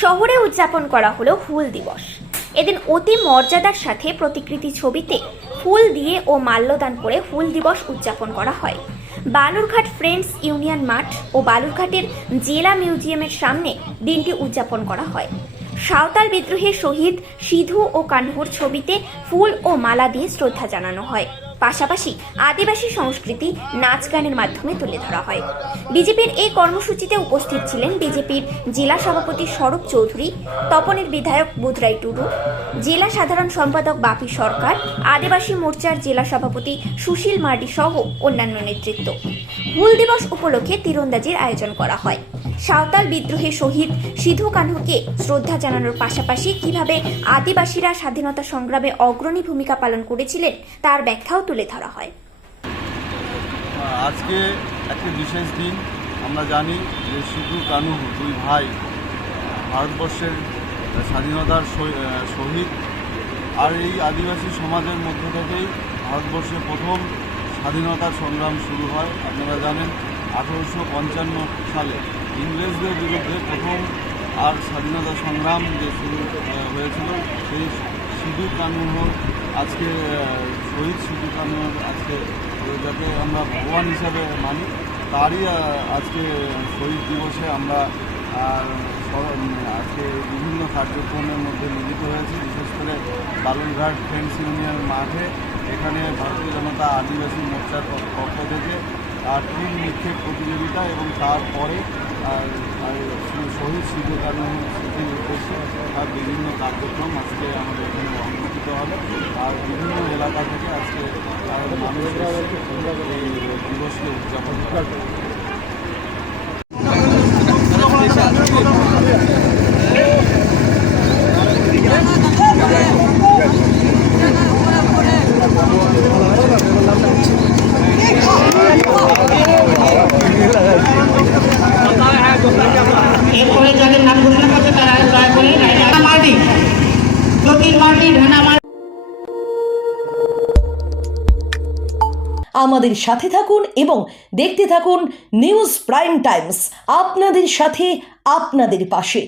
শহরে উদযাপন করা হলো হুল দিবস। এদিন অতি মর্যাদার সাথে প্রতিকৃতি ছবিতে ফুল দিয়ে ও মাল্যদান করে হুল দিবস উদযাপন করা হয়। বালুরঘাট ফ্রেন্ডস ইউনিয়ন মাঠ ও বালুরঘাটের জেলা মিউজিয়ামের সামনে দিনটি উদযাপন করা হয়। সাঁওতাল বিদ্রোহের শহীদ সিধু ও কানহুর ছবিতে ফুল ও মালা দিয়ে শ্রদ্ধা জানানো হয়। পাশাপাশি আদিবাসী সংস্কৃতি নাচ গানের মাধ্যমে তুলে ধরা হয়। বিজেপির এই কর্মসূচিতে উপস্থিত ছিলেন বিজেপির জেলা সভাপতি স্বরূপ চৌধুরী, তপনের বিধায়ক বুধরাই টুডু, জেলা সাধারণ সম্পাদক বাপি সরকার, আদিবাসী মোর্চার জেলা সভাপতি সুশীল মার্ডি সহ অন্যান্য নেতৃত্ব। হুল দিবস উপলক্ষে তীরন্দাজির আয়োজন করা হয়। সাঁওতাল বিদ্রোহে শহীদ সিধু কানহুকে শ্রদ্ধা জানানোর পাশাপাশি কিভাবে আদিবাসীরা স্বাধীনতা সংগ্রামে অগ্রণী ভূমিকা পালন করেছিলেন তার ব্যাখ্যাও তুলে ধরা হয়। আজকে একটি বিশেষ দিন। আমরা জানি যে সিধু কানহু দুই ভাই ভারতবর্ষের স্বাধীনতার শহীদ, আর এই আদিবাসী সমাজের মধ্য থেকেই ভারতবর্ষে প্রথম স্বাধীনতার সংগ্রাম শুরু হয়। আপনারা জানেন 1855 সালে ইংরেজদের বিরুদ্ধে প্রথম আর স্বাধীনতা সংগ্রাম যে শুরু হয়েছিল, সেই সিধু কানহুর আজকে শহীদ সিধু কানহুর আজকে যাকে আমরা ভগবান হিসাবে মানি, তারই আজকে শহীদ দিবসে আমরা আজকে বিভিন্ন কার্যক্রমের মধ্যে মিলিত হয়েছি। বিশেষ করে বালুরঘাট ফ্রেন্ডস ইউনিয়ন মাঠে এখানে ভারতীয় জনতা আদিবাসী মোর্চার পক্ষ থেকে টিম নিক্ষেপ প্রতিযোগিতা এবং তারপরে শহীদ সিধু কানহুর স্মৃতির উদ্দেশ্যে তার বিভিন্ন কার্যক্রম আজকে আমাদের এখানে অনুষ্ঠিত হবে। আর বিভিন্ন এলাকা থেকে আজকে মানুষ এই দিবসকে উদযাপন করে। এরপরে যাদের নাম ঘোষণা করছে তারা দয়া করে মার্ডি, প্রতীক মার্ডি, ঢানা মার্ডি। আমাদের সাথে থাকুন এবং দেখতে থাকুন নিউজ প্রাইম টাইমস, আপনাদের সাথে আপনাদের পাশে।